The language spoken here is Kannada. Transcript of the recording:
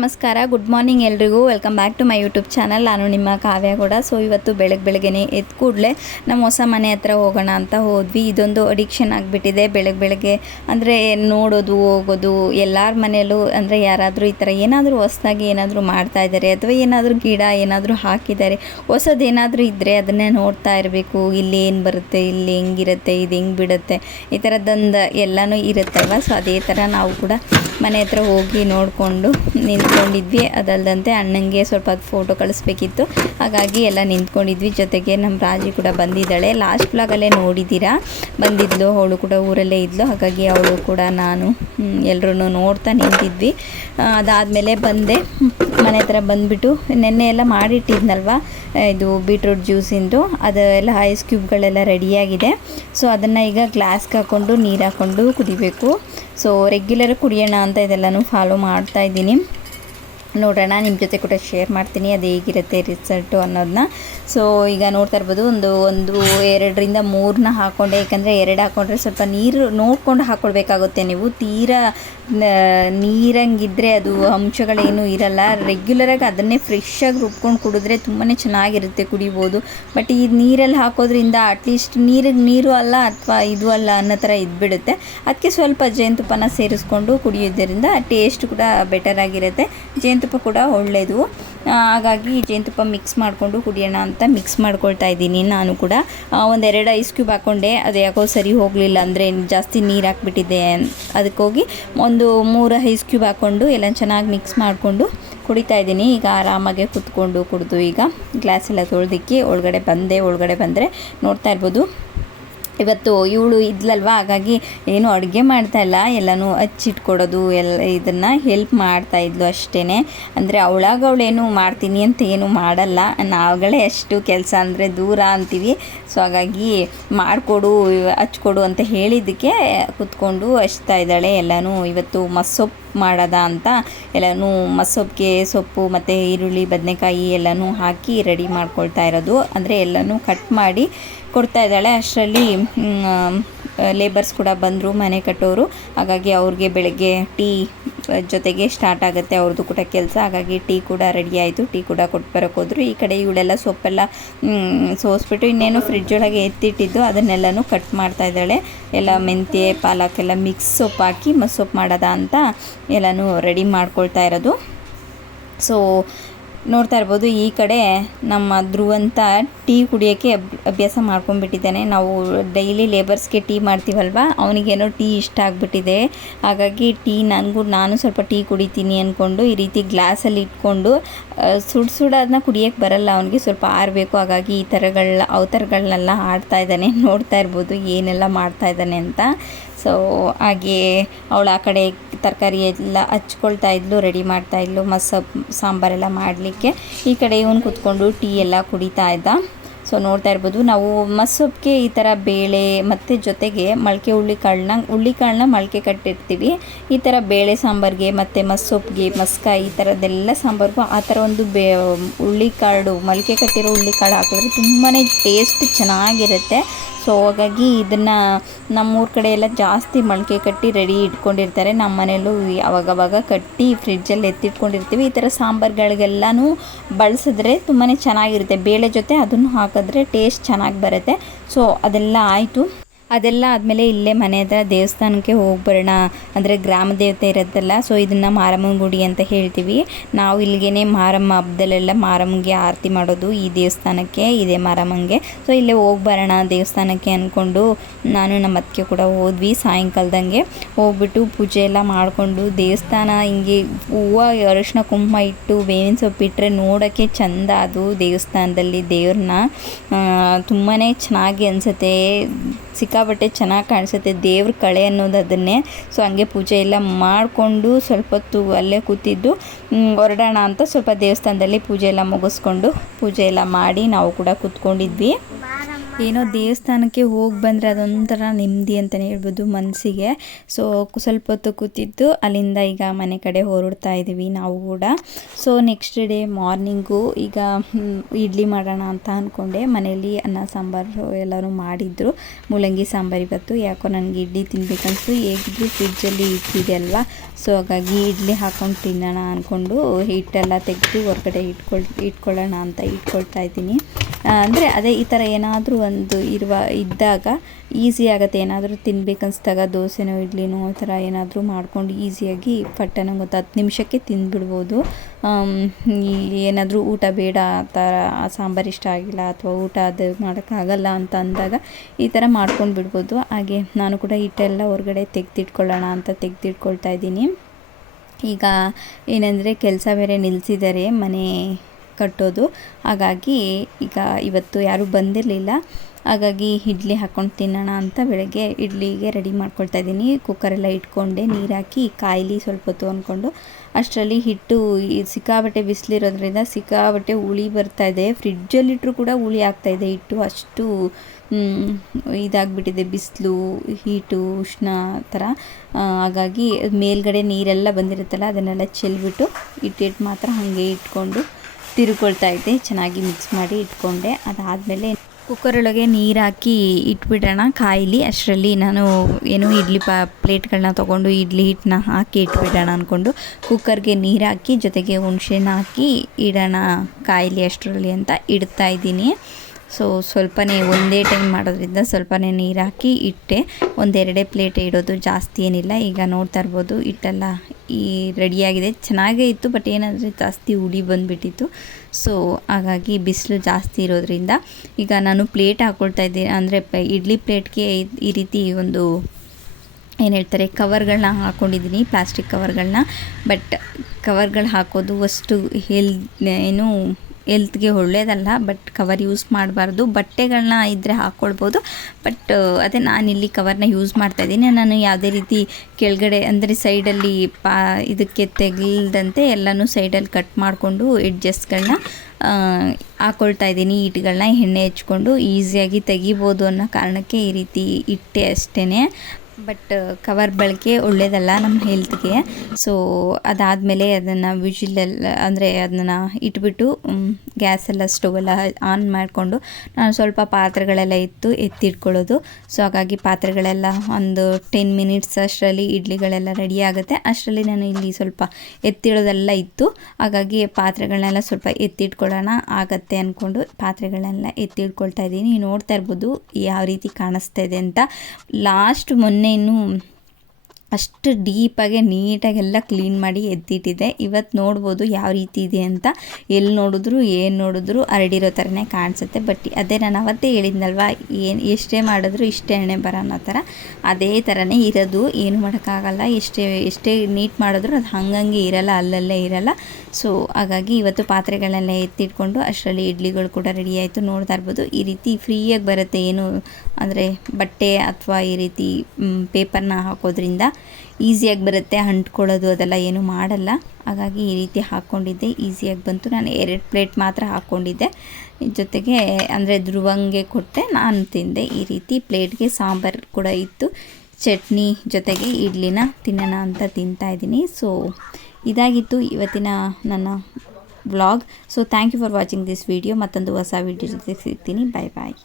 ನಮಸ್ಕಾರ, ಗುಡ್ ಮಾರ್ನಿಂಗ್ ಎಲ್ರಿಗೂ. Welcome back to my YouTube channel. ನಾನು ನಿಮ್ಮ ಕಾವ್ಯ ಕೂಡ. ಸೊ ಇವತ್ತು ಬೆಳಗ್ಗೆನೇ ಎದ್ದು ಕೂಡಲೇ ನಮ್ಮ ಹೊಸ ಮನೆ ಹತ್ರ ಹೋಗೋಣ ಅಂತ ಹೋದ್ವಿ. ಇದೊಂದು ಅಡಿಕ್ಷನ್ ಆಗಿಬಿಟ್ಟಿದೆ. ಬೆಳಗ್ಗೆ ಅಂದರೆ ನೋಡೋದು ಹೋಗೋದು ಎಲ್ಲರ ಮನೆಯಲ್ಲೂ. ಅಂದರೆ ಯಾರಾದರೂ ಈ ಥರ ಏನಾದರೂ ಹೊಸದಾಗಿ ಏನಾದರೂ ಮಾಡ್ತಾಯಿದ್ದಾರೆ ಅಥವಾ ಏನಾದರೂ ಗಿಡ ಏನಾದರೂ ಹಾಕಿದ್ದಾರೆ, ಹೊಸದೇನಾದರೂ ಇದ್ದರೆ ಅದನ್ನೇ ನೋಡ್ತಾ ಇರಬೇಕು. ಇಲ್ಲಿ ಏನು ಬರುತ್ತೆ, ಇಲ್ಲಿ ಹೆಂಗಿರುತ್ತೆ, ಇದು ಹೆಂಗೆ ಬಿಡುತ್ತೆ, ಈ ಥರದ್ದೊಂದು ಎಲ್ಲನೂ ಇರುತ್ತಲ್ವ. ಸೊ ಅದೇ ಥರ ನಾವು ಕೂಡ ಮನೆ ಹತ್ರ ಹೋಗಿ ನೋಡಿಕೊಂಡು ನಿಂತ್ಕೊಂಡಿದ್ವಿ. ಅದಲ್ಲದಂತೆ ಅಣ್ಣಂಗೆ ಸ್ವಲ್ಪ ಫೋಟೋ ಕಳಿಸ್ಬೇಕಿತ್ತು, ಹಾಗಾಗಿ ಎಲ್ಲ ನಿಂತ್ಕೊಂಡಿದ್ವಿ. ಜೊತೆಗೆ ನಮ್ಮ ರಾಜಿ ಕೂಡ ಬಂದಿದ್ದಾಳೆ. ಲಾಸ್ಟ್ ಬ್ಲಾಗಲ್ಲೇ ನೋಡಿದ್ದೀರಾ, ಬಂದಿದ್ಲು. ಅವಳು ಕೂಡ ಊರಲ್ಲೇ ಇದ್ಲು, ಹಾಗಾಗಿ ಅವಳು ಕೂಡ ನಾನು ಎಲ್ಲರೂ ನೋಡ್ತಾ ನಿಂತಿದ್ವಿ. ಅದಾದಮೇಲೆ ಬಂದೆ ಮನೆ ಹತ್ರ. ಬಂದುಬಿಟ್ಟು ನೆನ್ನೆ ಎಲ್ಲ ಮಾಡಿಟ್ಟಿದ್ನಲ್ವ, ಇದು ಬೀಟ್ರೂಟ್ ಜ್ಯೂಸಿಂದು, ಅದೆಲ್ಲ ಐಸ್ ಕ್ಯೂಬ್ಗಳೆಲ್ಲ ರೆಡಿಯಾಗಿದೆ. ಸೊ ಅದನ್ನು ಈಗ ಗ್ಲಾಸ್ಗೆ ಹಾಕ್ಕೊಂಡು ನೀರು ಹಾಕ್ಕೊಂಡು ಕುಡಿಬೇಕು. ಸೊ ರೆಗ್ಯುಲರ್ ಕುಡಿಯೋಣ ಅಂತ ಇದೆಲ್ಲನೂ ಫಾಲೋ ಮಾಡ್ತಾ ಇದ್ದೀನಿ. ನೋಡೋಣ, ನಿಮ್ಮ ಜೊತೆ ಕೂಡ ಶೇರ್ ಮಾಡ್ತೀನಿ ಅದು ಹೇಗಿರುತ್ತೆ ರಿಸಲ್ಟು ಅನ್ನೋದನ್ನ. ಸೊ ಈಗ ನೋಡ್ತಾ ಇರ್ಬೋದು, ಒಂದು 2ರಿಂದ 3 ಹಾಕ್ಕೊಂಡೆ. ಯಾಕಂದರೆ 2 ಹಾಕ್ಕೊಂಡ್ರೆ ಸ್ವಲ್ಪ ನೀರು ನೋಡ್ಕೊಂಡು ಹಾಕ್ಕೊಳ್ಬೇಕಾಗುತ್ತೆ. ನೀವು ತೀರಾ ನೀರಂಗಿದ್ರೆ ಅದು ಅಂಶಗಳೇನೂ ಇರಲ್ಲ. ರೆಗ್ಯುಲರಾಗಿ ಅದನ್ನೇ ಫ್ರೆಶ್ಶಾಗಿ ರುಬ್ಕೊಂಡು ಕುಡಿದ್ರೆ ತುಂಬಾ ಚೆನ್ನಾಗಿರುತ್ತೆ, ಕುಡಿಬೋದು. ಬಟ್ ಈ ನೀರಲ್ಲಿ ಹಾಕೋದ್ರಿಂದ ಅಟ್ಲೀಸ್ಟ್ ನೀರು ಅಲ್ಲ ಅಥವಾ ಇದು ಅಲ್ಲ ಅನ್ನೋ ಥರ ಇದ್ಬಿಡುತ್ತೆ. ಅದಕ್ಕೆ ಸ್ವಲ್ಪ ಜೇನುತುಪ್ಪನ ಸೇರಿಸ್ಕೊಂಡು ಕುಡಿಯೋದ್ರಿಂದ ಟೇಸ್ಟ್ ಕೂಡ ಬೆಟರ್ ಆಗಿರುತ್ತೆ. ಜೇನುತುಪ್ಪ ಕೂಡ ಒಳ್ಳೆಯದು, ಹಾಗಾಗಿ ಜೇನುತುಪ್ಪ ಮಿಕ್ಸ್ ಮಾಡಿಕೊಂಡು ಕುಡಿಯೋಣ ಅಂತ ಮಿಕ್ಸ್ ಮಾಡ್ಕೊಳ್ತಾ ಇದ್ದೀನಿ. ನಾನು ಕೂಡ 1-2 ಐಸ್ ಕ್ಯೂಬ್ ಹಾಕ್ಕೊಂಡೆ. ಅದು ಯಾಕೋ ಸರಿ ಹೋಗಲಿಲ್ಲ, ಅಂದರೆ ಜಾಸ್ತಿ ನೀರು ಹಾಕ್ಬಿಟ್ಟಿದೆ. ಅದಕ್ಕೋಗಿ 3 ಐಸ್ ಕ್ಯೂಬ್ ಹಾಕ್ಕೊಂಡು ಎಲ್ಲ ಚೆನ್ನಾಗಿ ಮಿಕ್ಸ್ ಮಾಡಿಕೊಂಡು ಕುಡಿತಾ ಇದ್ದೀನಿ. ಈಗ ಆರಾಮಾಗೆ ಕುತ್ಕೊಂಡು ಕುಡಿದು ಈಗ ಗ್ಲಾಸ್ ಎಲ್ಲ ತೊಳೆದಿಕ್ಕಿ ಒಳಗಡೆ ಬಂದರೆ ನೋಡ್ತಾ ಇರ್ಬೋದು. ಇವತ್ತು ಇವಳು ಇದ್ಲಲ್ವ, ಹಾಗಾಗಿ ಏನು ಅಡುಗೆ ಮಾಡ್ತಾಯಿಲ್ಲ, ಎಲ್ಲನೂ ಹಚ್ಚಿಟ್ಕೊಡೋದು ಇದನ್ನು ಹೆಲ್ಪ್ ಮಾಡ್ತಾಯಿದ್ಲು ಅಷ್ಟೇ. ಅಂದರೆ ಅವಳೇನು ಮಾಡ್ತೀನಿ ಅಂತ ಏನು ಮಾಡಲ್ಲ, ನಾವುಗಳೇ ಅಷ್ಟು ಕೆಲಸ ಅಂದರೆ ದೂರ ಅಂತೀವಿ. ಸೊ ಹಾಗಾಗಿ ಮಾಡಿಕೊಡು ಹಚ್ಕೊಡು ಅಂತ ಹೇಳಿದ್ದಕ್ಕೆ ಕೂತ್ಕೊಂಡು ಹಚ್ತಾ ಇದ್ದಾಳೆ. ಎಲ್ಲನೂ ಇವತ್ತು ಮಸ್ಸೊಪ್ಪು ಮಾಡೋದ ಅಂತ ಎಲ್ಲನೂ ಮಸ್ಸೊಪ್ಪಿಗೆ ಸೊಪ್ಪು ಮತ್ತು ಈರುಳ್ಳಿ ಬದನೆಕಾಯಿ ಎಲ್ಲನೂ ಹಾಕಿ ರೆಡಿ ಮಾಡ್ಕೊಳ್ತಾ ಇರೋದು. ಅಂದರೆ ಎಲ್ಲನೂ ಕಟ್ ಮಾಡಿ ಕೊಡ್ತಾ ಇದ್ದಾಳೆ. ಅಷ್ಟರಲ್ಲಿ ಲೇಬರ್ಸ್ ಕೂಡ ಬಂದರು, ಮನೆ ಕಟ್ಟೋರು. ಹಾಗಾಗಿ ಅವ್ರಿಗೆ ಬೆಳಗ್ಗೆ ಟೀ ಜೊತೆಗೆ ಸ್ಟಾರ್ಟ್ ಆಗುತ್ತೆ ಅವ್ರದ್ದು ಕೂಡ ಕೆಲಸ. ಹಾಗಾಗಿ ಟೀ ಕೂಡ ರೆಡಿ ಆಯಿತು, ಟೀ ಕೂಡ ಕೊಟ್ಟು ಬರೋಕ್ಕೆ ಹೋದರು. ಈ ಕಡೆ ಇವಳೆಲ್ಲ ಸೊಪ್ಪೆಲ್ಲ ಸೋಸ್ಬಿಟ್ಟು ಇನ್ನೇನು ಫ್ರಿಡ್ಜ್ ಒಳಗೆ ಎತ್ತಿಟ್ಟಿದ್ದು ಅದನ್ನೆಲ್ಲನೂ ಕಟ್ ಮಾಡ್ತಾ ಇದ್ದಾಳೆ. ಎಲ್ಲ ಮೆಂತ್ಯ ಪಾಲಕ್ಕೆಲ್ಲ ಮಿಕ್ಸ್ ಸೊಪ್ಪು ಹಾಕಿ ಮಸ್ಸೊಪ್ಪು ಮಾಡೋದ ಅಂತ ಎಲ್ಲನೂ ರೆಡಿ ಮಾಡ್ಕೊಳ್ತಾ ಇರೋದು. ಸೊ ನೋಡ್ತಾ ಇರ್ಬೋದು, ಈ ಕಡೆ ನಮ್ಮ ಧ್ರುವಂತ ಟೀ ಕುಡಿಯೋಕ್ಕೆ ಅಭ್ಯಾಸ ಮಾಡ್ಕೊಂಡ್ಬಿಟ್ಟಿದ್ದಾನೆ. ನಾವು ಡೈಲಿ ಲೇಬರ್ಸ್ಗೆ ಟೀ ಮಾಡ್ತೀವಲ್ವ, ಅವನಿಗೇನೋ ಟೀ ಇಷ್ಟ ಆಗಿಬಿಟ್ಟಿದೆ. ಹಾಗಾಗಿ ನಾನು ಸ್ವಲ್ಪ ಟೀ ಕುಡಿತೀನಿ ಅಂದ್ಕೊಂಡು ಈ ರೀತಿ ಗ್ಲಾಸಲ್ಲಿ ಇಟ್ಕೊಂಡು ಸುಡೋದನ್ನ ಕುಡಿಯೋಕ್ಕೆ ಬರಲ್ಲ ಅವನಿಗೆ, ಸ್ವಲ್ಪ ಆರಬೇಕು. ಹಾಗಾಗಿ ಈ ಅವತಾರಗಳನ್ನೆಲ್ಲ ಆಡ್ತಾ ಇದ್ದಾನೆ. ನೋಡ್ತಾ ಇರ್ಬೋದು ಏನೆಲ್ಲ ಮಾಡ್ತಾ ಇದ್ದಾನೆ ಅಂತ. ಸೊ ಹಾಗೆ ಅವಳು ಆ ಕಡೆ ತರಕಾರಿ ಎಲ್ಲ ಹಚ್ಕೊಳ್ತಾ ಇದ್ಲು, ರೆಡಿ ಮಾಡ್ತಾಯಿದ್ಲು ಸಾಂಬಾರೆಲ್ಲ ಮಾಡಲಿಕ್ಕೆ. ಈ ಕಡೆ ಇವನು ಕೂತ್ಕೊಂಡು ಟೀ ಎಲ್ಲ ಕುಡಿತಾ ಇದ್ದ. ಸೊ ನೋಡ್ತಾ ಇರ್ಬೋದು, ನಾವು ಮಸ್ಸೊಪ್ಪಿಗೆ ಈ ಥರ ಬೇಳೆ ಮತ್ತು ಜೊತೆಗೆ ಮೊಳಕೆ ಹುಳ್ಳಿಕಾಳನ್ನ ಮೊಳಕೆ ಕಟ್ಟಿರ್ತೀವಿ. ಈ ಥರ ಬೇಳೆ ಸಾಂಬಾರಿಗೆ ಮತ್ತು ಮಸ್ಸೊಪ್ಪಿಗೆ ಮಸ್ಕಾಯಿ ಈ ಥರದ್ದೆಲ್ಲ ಸಾಂಬಾರಿಗೂ ಆ ಥರ ಒಂದು ಹುಳ್ಳಿಕಾಳು ಮೊಳಕೆ ಕಟ್ಟಿರೋ ಹುಳ್ಳಿಕಾಳು ಹಾಕಿದ್ರೆ ತುಂಬಾ ಟೇಸ್ಟ್ ಚೆನ್ನಾಗಿರುತ್ತೆ. ಸೊ ಹಾಗಾಗಿ ಇದನ್ನು ನಮ್ಮೂರ ಕಡೆ ಎಲ್ಲ ಜಾಸ್ತಿ ಮೊಳಕೆ ಕಟ್ಟಿ ರೆಡಿ ಇಟ್ಕೊಂಡಿರ್ತಾರೆ. ನಮ್ಮ ಮನೆಯಲ್ಲೂ ಅವಾಗವಾಗ ಕಟ್ಟಿ ಫ್ರಿಡ್ಜಲ್ಲಿ ಎತ್ತಿಟ್ಕೊಂಡಿರ್ತೀವಿ. ಈ ಥರ ಸಾಂಬಾರುಗಳಿಗೆಲ್ಲನೂ ಬಳಸಿದ್ರೆ ತುಂಬಾ ಚೆನ್ನಾಗಿರುತ್ತೆ. ಬೇಳೆ ಜೊತೆ ಅದನ್ನು ಹಾಕಿದ್ರೆ ಟೇಸ್ಟ್ ಚೆನ್ನಾಗಿ ಬರುತ್ತೆ. ಸೊ ಅದೆಲ್ಲ ಆಯಿತು. ಅದೆಲ್ಲ ಆದಮೇಲೆ ಇಲ್ಲೇ ಮನೆ ಹತ್ರ ದೇವಸ್ಥಾನಕ್ಕೆ ಹೋಗಿ ಬರೋಣ, ಅಂದರೆ ಗ್ರಾಮ ದೇವತೆ ಇರುತ್ತಲ್ಲ. ಸೊ ಇದನ್ನು ಮಾರಮ್ಮನ ಗುಡಿ ಅಂತ ಹೇಳ್ತೀವಿ ನಾವು. ಇಲ್ಲಿಗೆ ಮಾರಮ್ಮ ಹಬ್ಬದಲ್ಲೆಲ್ಲ ಮಾರಮ್ಮಂಗೆ ಆರತಿ ಮಾಡೋದು ಈ ದೇವಸ್ಥಾನಕ್ಕೆ, ಇದೆ ಮಾರಮ್ಮಂಗೆ. ಸೊ ಇಲ್ಲೇ ಹೋಗಿ ಬರೋಣ ದೇವಸ್ಥಾನಕ್ಕೆ ಅಂದ್ಕೊಂಡು ನಾನು ನಮ್ಮ ಅತ್ತಿಗೆ ಕೂಡ ಹೋದ್ವಿ. ಸಾಯಂಕಾಲದಂಗೆ ಹೋಗ್ಬಿಟ್ಟು ಪೂಜೆ ಎಲ್ಲ ಮಾಡಿಕೊಂಡು ದೇವಸ್ಥಾನ ಹಿಂಗೆ ಹೂವು ಅರಿಶಿನ ಕುಂಕುಮ ಇಟ್ಟು ಬೇವಿನ ಸೊಪ್ಪು ಇಟ್ಟರೆ ನೋಡೋಕ್ಕೆ ಚೆಂದ. ಅದು ದೇವಸ್ಥಾನದಲ್ಲಿ ದೇವ್ರನ್ನ ತುಂಬಾ ಚೆನ್ನಾಗಿ ಅನಿಸುತ್ತೆ, ಸಿಕ್ಕಾಪಟ್ಟೆ ಚೆನ್ನಾಗಿ ಕಾಣಿಸುತ್ತೆ. ದೇವ್ರ ಕಳೆ ಅನ್ನೋದು ಅದನ್ನೇ. ಸೊ ಹಂಗೆ ಪೂಜೆ ಎಲ್ಲ ಮಾಡಿಕೊಂಡು ಸ್ವಲ್ಪ ಹೊತ್ತು ಅಲ್ಲೇ ಕೂತಿದ್ದು ಹೊರಡೋಣ ಅಂತ ಸ್ವಲ್ಪ ದೇವಸ್ಥಾನದಲ್ಲಿ ಪೂಜೆ ಎಲ್ಲ ಮುಗಿಸ್ಕೊಂಡು ಪೂಜೆ ಎಲ್ಲ ಮಾಡಿ ನಾವು ಕೂಡ ಕೂತ್ಕೊಂಡಿದ್ವಿ. ಏನೋ ದೇವಸ್ಥಾನಕ್ಕೆ ಹೋಗಿ ಬಂದರೆ ಅದೊಂಥರ ನೆಮ್ಮದಿ ಅಂತಲೇ ಹೇಳ್ಬೋದು ಮನಸ್ಸಿಗೆ. ಸೊ ಸ್ವಲ್ಪ ಹೊತ್ತು ಕೂತಿದ್ದು ಅಲ್ಲಿಂದ ಈಗ ಮನೆ ಕಡೆ ಹೊರಡ್ತಾ ಇದ್ದೀವಿ ನಾವು ಕೂಡ. ಸೊ ನೆಕ್ಸ್ಟ್ ಡೇ ಮಾರ್ನಿಂಗು ಈಗ ಇಡ್ಲಿ ಮಾಡೋಣ ಅಂತ ಅಂದ್ಕೊಂಡೆ. ಮನೇಲಿ ಅನ್ನ ಸಾಂಬಾರು ಎಲ್ಲರೂ ಮಾಡಿದ್ರು, ಮೂಲಂಗಿ ಸಾಂಬಾರು ಇವತ್ತು. ಯಾಕೋ ನನಗೆ ಇಡ್ಲಿ ತಿನ್ಬೇಕನ್ನಿಸ್ತು, ಹೇಗಿದ್ರು ಫ್ರಿಡ್ಜಲ್ಲಿ ಇಟ್ಟಿದೆ ಅಲ್ವಾ. ಸೊ ಹಾಗಾಗಿ ಇಡ್ಲಿ ಹಾಕ್ಕೊಂಡು ತಿನ್ನೋಣ ಅಂದ್ಕೊಂಡು ಹಿಟ್ಟೆಲ್ಲ ತೆಗೆದು ಹೊರಗಡೆ ಇಟ್ಕೊಳ್ಳೋಣ ಅಂತ ಇಟ್ಕೊಳ್ತಾ ಇದ್ದೀನಿ. ಅಂದರೆ ಅದೇ ಈ ಥರ ಏನಾದರೂ ಒಂದು ಇದ್ದಾಗ ಈಸಿ ಆಗುತ್ತೆ. ಏನಾದರೂ ತಿನ್ಬೇಕನ್ನಿಸ್ದಾಗ ದೋಸೆನೋ ಇಡ್ಲಿನೋ ಆ ಥರ ಏನಾದರೂ ಮಾಡ್ಕೊಂಡು ಈಸಿಯಾಗಿ ಪಟ್ಟನ ಗೊತ್ತು 10 ನಿಮಿಷಕ್ಕೆ ತಿಂದ್ಬಿಡ್ಬೋದು. ಏನಾದರೂ ಊಟ ಬೇಡ ಆ ಥರ ಸಾಂಬಾರು ಇಷ್ಟ ಆಗಿಲ್ಲ ಅಥವಾ ಊಟ ಅದು ಮಾಡೋಕ್ಕಾಗಲ್ಲ ಅಂತ ಅಂದಾಗ ಈ ಥರ ಮಾಡ್ಕೊಂಡು ಬಿಡ್ಬೋದು. ಹಾಗೆ ನಾನು ಕೂಡ ಹಿಟ್ಟೆಲ್ಲ ಹೊರಗಡೆ ತೆಗೆದಿಟ್ಕೊಳ್ಳೋಣ ಅಂತ ತೆಗೆದಿಟ್ಕೊಳ್ತಾ ಇದ್ದೀನಿ. ಈಗ ಏನಂದರೆ ಕೆಲಸ ಬೇರೆ ನಿಲ್ಲಿಸಿದ್ದಾರೆ ಮನೆ ಕಟ್ಟೋದು, ಹಾಗಾಗಿ ಈಗ ಇವತ್ತು ಯಾರೂ ಬಂದಿರಲಿಲ್ಲ. ಹಾಗಾಗಿ ಇಡ್ಲಿ ಹಾಕ್ಕೊಂಡು ತಿನ್ನೋಣ ಅಂತ ಬೆಳಗ್ಗೆ ಇಡ್ಲಿಗೆ ರೆಡಿ ಮಾಡ್ಕೊಳ್ತಾ ಇದ್ದೀನಿ. ಕುಕ್ಕರೆಲ್ಲ ಇಟ್ಕೊಂಡೆ, ನೀರು ಹಾಕಿ ಕಾಯಿಲಿ ಸ್ವಲ್ಪ ಹೊತ್ತು ಅಂದ್ಕೊಂಡು ಅಷ್ಟರಲ್ಲಿ ಹಿಟ್ಟು ಸಿಕ್ಕಾಬಟ್ಟೆ ಬಿಸಿಲಿರೋದ್ರಿಂದ ಸಿಕ್ಕಾಬಟ್ಟೆ ಹುಳಿ ಬರ್ತಾಯಿದೆ. ಫ್ರಿಡ್ಜಲ್ಲಿಟ್ಟರೂ ಕೂಡ ಹುಳಿ ಆಗ್ತಾಯಿದೆ ಹಿಟ್ಟು, ಅಷ್ಟು ಇದಾಗಿಬಿಟ್ಟಿದೆ ಬಿಸಿಲು ಹೀಟು ಉಷ್ಣ ಥರ. ಹಾಗಾಗಿ ಮೇಲ್ಗಡೆ ನೀರೆಲ್ಲ ಬಂದಿರುತ್ತಲ್ಲ ಅದನ್ನೆಲ್ಲ ಚೆಲ್ಬಿಟ್ಟು ಹಿಟ್ಟು ಮಾತ್ರ ಹಾಗೆ ಇಟ್ಕೊಂಡು ತಿರುಕೊಳ್ತಾ ಇದ್ದೆ. ಚೆನ್ನಾಗಿ ಮಿಕ್ಸ್ ಮಾಡಿ ಇಟ್ಕೊಂಡೆ. ಅದಾದಮೇಲೆ ಕುಕ್ಕರೊಳಗೆ ನೀರು ಹಾಕಿ ಇಟ್ಬಿಡೋಣ ಕಾಯಿಲಿ. ಅಷ್ಟರಲ್ಲಿ ನಾನು ಇಡ್ಲಿ ಪ್ಲೇಟ್ಗಳನ್ನ ತೊಗೊಂಡು ಇಡ್ಲಿ ಹಿಟ್ಟನ್ನ ಹಾಕಿ ಇಟ್ಬಿಡೋಣ ಅಂದ್ಕೊಂಡು ಕುಕ್ಕರ್ಗೆ ನೀರು ಹಾಕಿ ಜೊತೆಗೆ ಹುಣಸೆಹಣ್ಣು ಹಾಕಿ ಇಡೋಣ ಕಾಯಿಲಿ ಅಷ್ಟರಲ್ಲಿ ಅಂತ ಇಡ್ತಾ ಇದ್ದೀನಿ. ಸೊ ಸ್ವಲ್ಪನೇ ಒಂದೇ ಟೈಮ್ ಮಾಡೋದ್ರಿಂದ ಸ್ವಲ್ಪನೇ ನೀರು ಹಾಕಿ ಇಟ್ಟೆ. 1-2 ಪ್ಲೇಟ್ ಇಡೋದು, ಜಾಸ್ತಿ ಏನಿಲ್ಲ. ಈಗ ನೋಡ್ತಾ ಇರ್ಬೋದು ಹಿಟ್ಟೆಲ್ಲ ರೆಡಿಯಾಗಿದೆ. ಚೆನ್ನಾಗೇ ಇತ್ತು, ಬಟ್ ಏನಂದರೆ ಜಾಸ್ತಿ ಹುಳಿ ಬಂದುಬಿಟ್ಟಿತ್ತು. ಸೊ ಹಾಗಾಗಿ ಬಿಸಿಲು ಜಾಸ್ತಿ ಇರೋದ್ರಿಂದ ಈಗ ನಾನು ಪ್ಲೇಟ್ ಹಾಕ್ಕೊಳ್ತಾ ಇದ್ದೀನಿ. ಅಂದರೆ ಇಡ್ಲಿ ಪ್ಲೇಟ್ಗೆ ಈ ರೀತಿ ಒಂದು ಏನು ಹೇಳ್ತಾರೆ ಕವರ್ಗಳನ್ನ ಹಾಕ್ಕೊಂಡಿದ್ದೀನಿ, ಪ್ಲಾಸ್ಟಿಕ್ ಕವರ್ಗಳನ್ನ. ಬಟ್ ಕವರ್ಗಳು ಹಾಕೋದು ಅಷ್ಟು ಹೆಲ್ತ್ಗೆ ಒಳ್ಳೆಯದಲ್ಲ. ಬಟ್ ಕವರ್ ಯೂಸ್ ಮಾಡಬಾರ್ದು. ಬಟ್ಟೆಗಳನ್ನ ಇದ್ದರೆ ಹಾಕ್ಕೊಳ್ಬೋದು, ಬಟ್ ಅದೇ ನಾನಿಲ್ಲಿ ಕವರ್ನ ಯೂಸ್ ಮಾಡ್ತಾಯಿದ್ದೀನಿ. ನಾನು ಯಾವುದೇ ರೀತಿ ಕೆಳಗಡೆ ಅಂದರೆ ಸೈಡಲ್ಲಿ ಇದಕ್ಕೆ ತೆಗಿಲ್ದಂತೆ ಎಲ್ಲನೂ ಸೈಡಲ್ಲಿ ಕಟ್ ಮಾಡಿಕೊಂಡು ಎಡ್ಜಸ್ಟ್ಗಳನ್ನ ಹಾಕ್ಕೊಳ್ತಾ ಇದ್ದೀನಿ. ಹಿಟ್ಟುಗಳನ್ನ ಎಣ್ಣೆ ಹಚ್ಕೊಂಡು ಈಸಿಯಾಗಿ ತೆಗಿಬೋದು ಅನ್ನೋ ಕಾರಣಕ್ಕೆ ಈ ರೀತಿ ಇಟ್ಟೆ ಅಷ್ಟೇ. ಬಟ್ ಕವರ್ ಬಳಕೆ ಒಳ್ಳೆಯದಲ್ಲ ನಮ್ಮ ಹೆಲ್ತ್ಗೆ. ಸೊ ಅದಾದಮೇಲೆ ಅದನ್ನು ವಿಜಿಲೆಲ್ಲ ಅಂದರೆ ಅದನ್ನು ಇಟ್ಬಿಟ್ಟು ಗ್ಯಾಸೆಲ್ಲ ಸ್ಟವೆಲ್ಲ ಆನ್ ಮಾಡಿಕೊಂಡು ನಾನು ಸ್ವಲ್ಪ ಪಾತ್ರೆಗಳೆಲ್ಲ ಎತ್ತಿಟ್ಕೊಳ್ಳೋದು. ಸೊ ಹಾಗಾಗಿ ಪಾತ್ರೆಗಳೆಲ್ಲ ಒಂದು 10 ಮಿನಿಟ್ಸ್ ಅಷ್ಟರಲ್ಲಿ ಇಡ್ಲಿಗಳೆಲ್ಲ ರೆಡಿ ಆಗುತ್ತೆ. ಅಷ್ಟರಲ್ಲಿ ನಾನು ಇಲ್ಲಿ ಸ್ವಲ್ಪ ಎತ್ತಿಡೋದೆಲ್ಲ ಇತ್ತು, ಹಾಗಾಗಿ ಪಾತ್ರೆಗಳನ್ನೆಲ್ಲ ಸ್ವಲ್ಪ ಎತ್ತಿಟ್ಕೊಳ್ಳೋಣ ಆಗತ್ತೆ ಅಂದ್ಕೊಂಡು ಪಾತ್ರೆಗಳನ್ನೆಲ್ಲ ಎತ್ತಿಟ್ಕೊಳ್ತಾ ಇದ್ದೀನಿ. ನೋಡ್ತಾ ಇರ್ಬೋದು ಯಾವ ರೀತಿ ಕಾಣಿಸ್ತಾ ಇದೆ ಅಂತ. ಮೊನ್ನೆ ಇನ್ನೂ ಅಷ್ಟು ಡೀಪಾಗಿ ನೀಟಾಗೆಲ್ಲ ಕ್ಲೀನ್ ಮಾಡಿ ಎತ್ತಿಟ್ಟಿದೆ. ಇವತ್ತು ನೋಡ್ಬೋದು ಯಾವ ರೀತಿ ಇದೆ ಅಂತ. ಎಲ್ಲಿ ನೋಡಿದ್ರು ಏನು ನೋಡಿದ್ರು ಹರಡಿರೋ ಥರನೇ ಕಾಣಿಸುತ್ತೆ. ಬಟ್ ಅದೇ ನಾನು ಅವತ್ತೇ ಹೇಳಿದ್ನಲ್ವ, ಎಷ್ಟೇ ಮಾಡಿದ್ರು ಇಷ್ಟೇ ಹಣೆ ಬರ ಅನ್ನೋ ಥರ ಅದೇ ಥರನೇ ಇರೋದು. ಏನು ಮಾಡೋಕ್ಕಾಗಲ್ಲ. ಎಷ್ಟೇ ನೀಟ್ ಮಾಡಿದ್ರು ಅದು ಹಂಗಂಗೆ ಇರಲ್ಲ, ಅಲ್ಲಲ್ಲೇ ಇರಲ್ಲ. ಸೊ ಹಾಗಾಗಿ ಇವತ್ತು ಪಾತ್ರೆಗಳನ್ನೆಲ್ಲ ಎತ್ತಿಟ್ಕೊಂಡು ಅಷ್ಟರಲ್ಲಿ ಇಡ್ಲಿಗಳು ಕೂಡ ರೆಡಿ ಆಯಿತು. ನೋಡ್ತಾ ಇರ್ಬೋದು ಈ ರೀತಿ ಫ್ರೀಯಾಗಿ ಬರುತ್ತೆ. ಏನು ಅಂದರೆ ಬಟ್ಟೆ ಅಥವಾ ಈ ರೀತಿ ಪೇಪರ್ನ ಹಾಕೋದ್ರಿಂದ ಈಸಿಯಾಗಿ ಬರುತ್ತೆ. ಅಂಟ್ಕೊಳ್ಳೋದು ಅದೆಲ್ಲ ಏನೂ ಮಾಡಲ್ಲ. ಹಾಗಾಗಿ ಈ ರೀತಿ ಹಾಕ್ಕೊಂಡಿದ್ದೆ, ಈಸಿಯಾಗಿ ಬಂತು. ನಾನು 2 ಪ್ಲೇಟ್ ಮಾತ್ರ ಹಾಕ್ಕೊಂಡಿದ್ದೆ. ಜೊತೆಗೆ ಅಂದರೆ ಧ್ರುವಂಗೆ ಕೊಟ್ಟೆ, ನಾನು ತಿಂದೆ. ಈ ರೀತಿ ಪ್ಲೇಟ್ಗೆ ಸಾಂಬಾರು ಕೂಡ ಇತ್ತು, ಚಟ್ನಿ ಜೊತೆಗೆ ಇಡ್ಲಿನ ತಿನ್ನೋಣ ಅಂತ ತಿಂತಾಯಿದ್ದೀನಿ. ಸೊ ಇದಾಗಿತ್ತು ಇವತ್ತಿನ ನನ್ನ vlog. So thank you for watching this video. ಮತ್ತೊಂದು ಹೊಸ ವಿಡಿಯೋ ಜೊತೆ ಸಿಗ್ತೀನಿ. ಬಾಯ್ ಬಾಯ್.